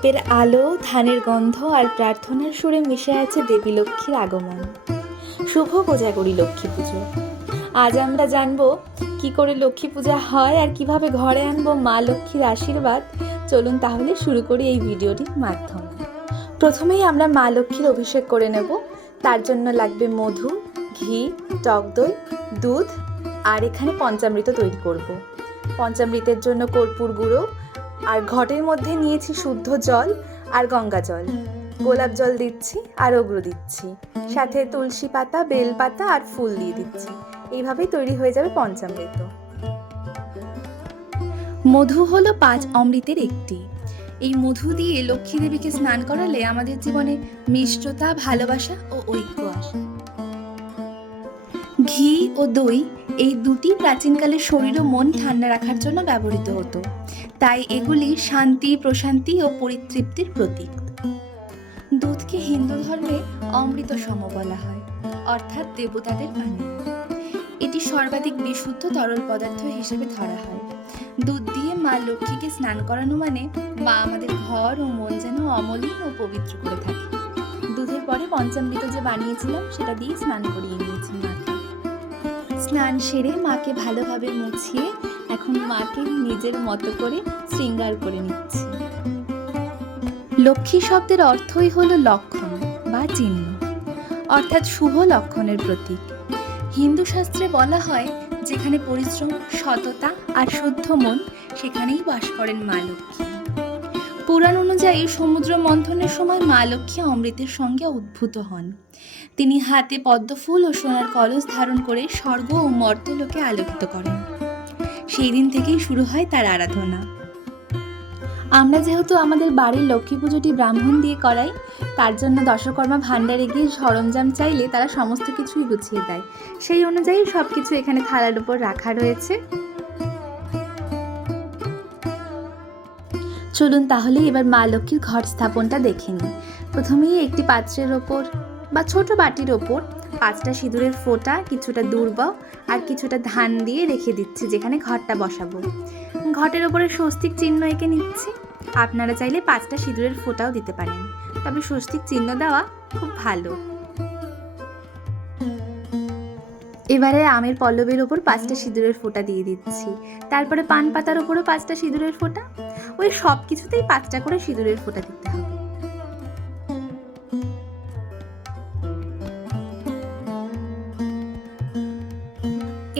দ্বীপের আলো, ধানের গন্ধ আর প্রার্থনার সুরে মিশে আছে দেবী লক্ষ্মীর আগমন। শুভ কোজাগরী লক্ষ্মী পুজো। আজ আমরা জানবো কি করে লক্ষ্মী পূজা হয় আর কিভাবে ঘরে আনবো মা লক্ষ্মীর আশীর্বাদ। চলুন তাহলে শুরু করি এই ভিডিওটির মাধ্যমে। প্রথমেই আমরা মা লক্ষ্মীর অভিষেক করে নেব। তার জন্য লাগবে মধু, ঘি, টক দই, দুধ আর এখানে পঞ্চামৃত তৈরি করব। পঞ্চামৃতের জন্য কর্পূর গুঁড়ো আর ঘটের মধ্যে নিয়েছি শুদ্ধ জল আর গঙ্গা জল। গোলাপ জল দিচ্ছি আর অগ্রু দিচ্ছি, সাথে তুলসী পাতা, বেল পাতা আর ফুল দিয়ে দিচ্ছি। এইভাবেই তৈরি হয়ে যাবে পঞ্চামৃত। মধু হলো 5 অমৃতের একটি। এই মধু দিয়ে লক্ষ্মী দেবীকে স্নান করালে আমাদের জীবনে মিষ্টতা, ভালোবাসা ও ঐক্য আসে। ঘি ও দই এই দুটি প্রাচীনকালে শরীর ও মন ঠান্ডা রাখার জন্য ব্যবহৃত হতো, তাই এগুলি শান্তি, প্রশান্তি ও পরিতৃপ্তির প্রতীক। দুধকে হিন্দু ধর্মে অমৃত সম বলা হয়, অর্থাৎ দেবতাদের পানীয়। এটি সর্বাধিক বিশুদ্ধ তরল পদার্থ হিসেবে ধরা হয়। দুধ দিয়ে মা লক্ষ্মীকে স্নান করানো মানে মা আমাদের ঘর ও মন যেন অমলিন ও পবিত্র করে থাকে। দুধের পরে পঞ্চামৃত যে বানিয়েছিলাম সেটা দিয়ে স্নান করিয়ে নিয়েছি মাকে। স্নান সেরে মাকে ভালোভাবে মুছিয়ে এখন মাকে নিজের মতো করে শৃঙ্গার করে নিচ্ছি। লক্ষ্মী শব্দের অর্থই হলো লক্ষণ বা চিহ্ন, অর্থাৎ শুভ লক্ষণের প্রতীক। হিন্দু শাস্ত্রে বলা হয়, যেখানে পরিশ্রম, সততা আর শুদ্ধ মন, সেখানেই বাস করেন মা লক্ষ্মী। পুরাণ অনুযায়ী সমুদ্র মন্থনের সময় মা লক্ষ্মী অমৃতের সঙ্গে উদ্ভূত হন। তিনি হাতে পদ্মফুল ও সোনার কলস ধারণ করে স্বর্গ ও মর্ত্যলোকে আলোকিত করেন। সেই দিন থেকেই শুরু হয় তার আরাধনা। আমরা যেহেতু আমাদের বাড়ির লক্ষ্মী পুজোটি ব্রাহ্মণ দিয়ে করাই, তার জন্য দশকর্মা ভাণ্ডারে গিয়ে সরঞ্জাম চাইলে তারা সমস্ত কিছুই গুছিয়ে দেয়। সেই অনুযায়ী সবকিছু এখানে থালার উপর রাখা রয়েছে। চলুন তাহলে এবার মা লক্ষ্মীর ঘট স্থাপনটা দেখে নিই। প্রথমেই একটি পাত্রের ওপর বা ছোট বাটির ওপর 5টা সিঁদুরের ফোঁটা, কিছুটা দূর্বা আর কিছুটা ধান দিয়ে রেখে দিচ্ছি যেখানে ঘরটা বসাবো। ঘটের ওপরে স্বস্তিক চিহ্ন এঁকে নিচ্ছি। আপনারা চাইলে 5টা সিঁদুরের ফোঁটাও দিতে পারেন, তবে স্বস্তিক চিহ্ন দেওয়া খুব ভালো। এবারে আমের পল্লবের ওপর 5টা সিঁদুরের ফোঁটা দিয়ে দিচ্ছি। তারপরে পান পাতার ওপরও 5টা সিঁদুরের ফোঁটা। ওই সব কিছুতেই 5টা করে সিঁদুরের ফোঁটা দিতে হবে।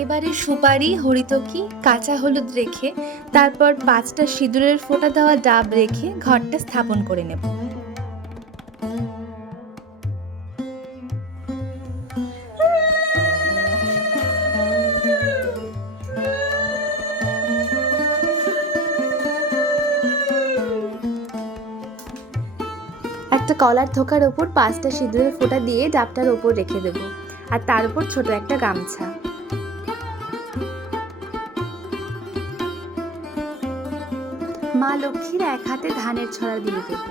এবারে সুপারি, হরিতকি, কাঁচা হলুদ রেখে তারপর 5টা সিঁদুরের ফোঁটা দেওয়া ডাব রেখে ঘরটা স্থাপন করে নেব। একটা কলার থোকার ওপর 5টা সিঁদুরের ফোঁটা দিয়ে ডাবটার ওপর রেখে দেব, আর তার উপর ছোট একটা গামছা। মা লক্ষ্মীর এক হাতে ধানের ছড়া দিয়ে দেব।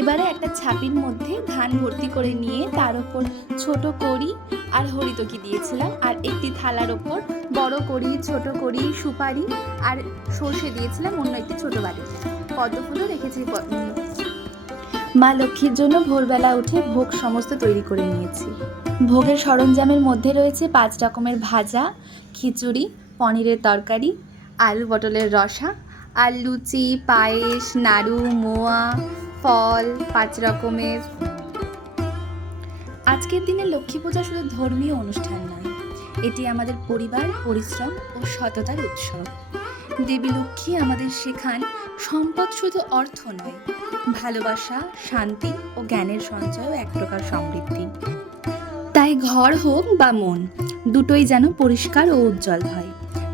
এবারে একটা ছাপির মধ্যে ধান ভর্তি করে নিয়ে তার ওপর ছোট কড়ি আর হরিতকি দিয়েছিলাম, আর একটি থালার ওপর বড় কড়ি, ছোট কড়ি, সুপারি আর সর্ষে দিয়েছিলাম অন্য একটি ছোট বাটিতে। পদ্মফুলও রেখেছি। মা লক্ষ্মীর জন্য ভোরবেলা উঠে ভোগ সমস্ত তৈরি করে নিয়েছি। ভোগের সরঞ্জামের মধ্যে রয়েছে 5 রকমের ভাজা, খিচুড়ি, পনিরের তরকারি, আলু পটলের রসা আর লুচি, পায়েস, নাড়ু, মোয়া, ফল 5 রকমের। আজকের দিনে লক্ষ্মী পূজা শুধু ধর্মীয় অনুষ্ঠান নয়, এটি আমাদের পরিবার, পরিশ্রম ও সততার উৎসব। দেবী লক্ষ্মী আমাদের শেখান, সম্পদ শুধু অর্থ নয়, ভালোবাসা, শান্তি ও জ্ঞানের সঞ্চয়ও এক প্রকার সমৃদ্ধি। তাই ঘর হোক বা মন, দুটোই যেন পরিষ্কার ও উজ্জ্বল হয়,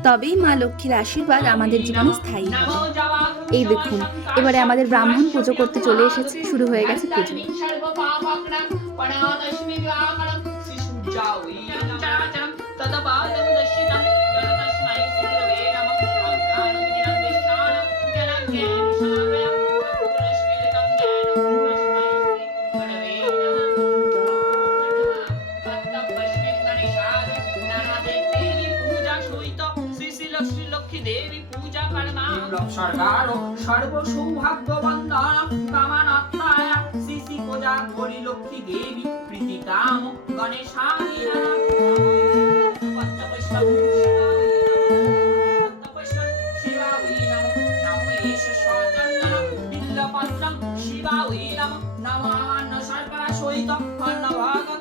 তবেই মা লক্ষ্মীর আশীর্বাদ আমাদের জীবনে স্থায়ী হবে। এই দেখুন, এবারে আমাদের ব্রাহ্মণ পুজো করতে চলে এসেছে। শুরু হয়ে গেছে পুজো। সর্ব সৌভাগ্য বন্দনা কামানাত্মায় শ্রী শ্রী কোজা গৌরী লক্ষ্মী দেবী প্রীতিকাম গণেশায় নমঃ পঞ্চবৈষ্ণব শিবায় নমঃ নমো এষ সচন্দন বিল্লপত্রং শিবায় নমঃ নমান্য সর্বদা সহিত অন্নভাগং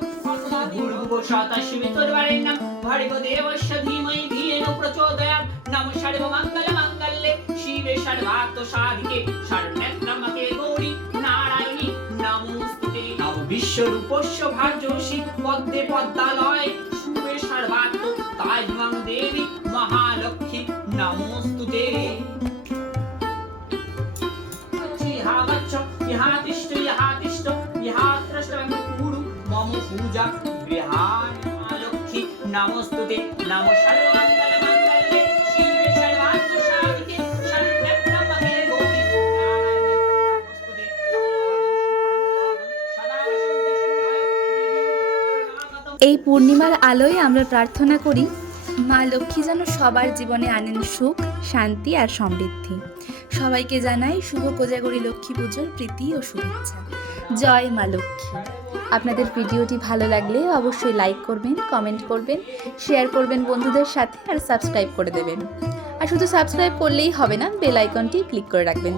ভূর্ভুবশতশ্রীবিতুর্বরেণ্যং ভর্গো দেবস্য ধীমহি ধিয়েনো প্রচোদয়াৎ নমঃ সর্বমঙ্গলমাঙ্গল্যে শিবে সর্বার্থসাধিকে শরণ্যত্রম্বকে গৌরী নারায়ণী নমোস্তুতে। নব বিশ্বরূপস্য ভার্যসি পদ্মে পদ্মালয়ে শুভে সর্বার্থ তাজ্ঞং দেবী মহালক্ষ্মী নমোস্তুতে। ইহা গচ্ছ ইহা তিষ্ঠ ইহা তিষ্ঠ ইহা ত্রষ্টং কুরু মম পূজা গৃহায় লক্ষ্মী নমোস্তুতে। নমঃ সর্বমঙ্গলমাঙ্গল্যে শিবে সর্বার্থসাধিকে শরণ্যত্রম্বকে গৌরী নারায়ণী নমোস্তুতে। সদা বসন্তে শুভায় দেবী এই পূর্ণিমার আলোয় আমরা প্রার্থনা করি মা লক্ষ্মী যেন সবার জীবনে আনেন সুখ, শান্তি আর সমৃদ্ধি। সবাইকে জানাই শুভ কোজাগরী লক্ষ্মী পুজোর প্রীতি ও শুভেচ্ছা। জয় মা লক্ষ্মী। আপনাদের ভিডিওটি ভালো লাগলে অবশ্যই লাইক করবেন, কমেন্ট করবেন, শেয়ার করবেন বন্ধুদের সাথে আর সাবস্ক্রাইব করে দেবেন। আর শুধু সাবস্ক্রাইব করলেই হবে না, বেল আইকনটি ক্লিক করে রাখবেন।